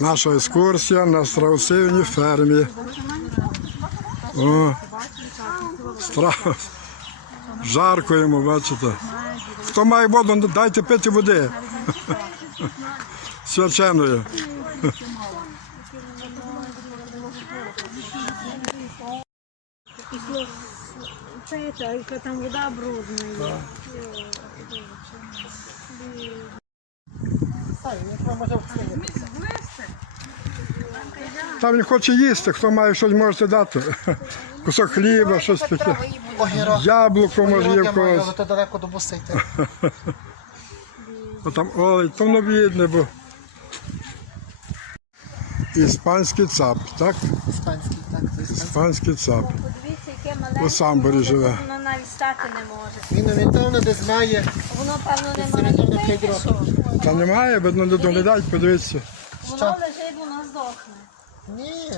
Наша екскурсія на страусивній фермі. О, страус. Жарко йому, бачите. Хто має воду, дайте пити води. Свяченої. Там вода брудна. Там він хоче їсти, хто має щось можете дати. Кусок хліба, щось таке. Огірок. Яблуко може є в когось. то далеко до йти. А там, ой, то воно видно, бо. Іспанський цап, так? Іспанський, так, іспанський. Іспанський цап. Подивіться, яке маленьке. У Самборі живе. Воно навіть стати не може. Він орієнтовно десь має. Воно, певно, не має. на п'ять? Та немає, видно, не доглядають, подивіться. Воно лежить, воно здохне. Ні.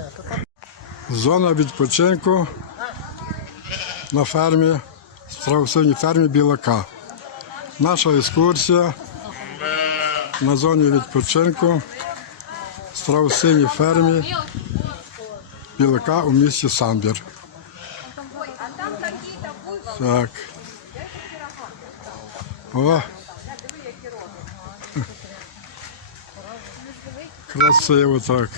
Зона відпочинку на фермі, страусиній фермі Білака. Наша екскурсія на зоні відпочинку страусиній фермі Білака у місті Самбір. Так. О. Красиво так.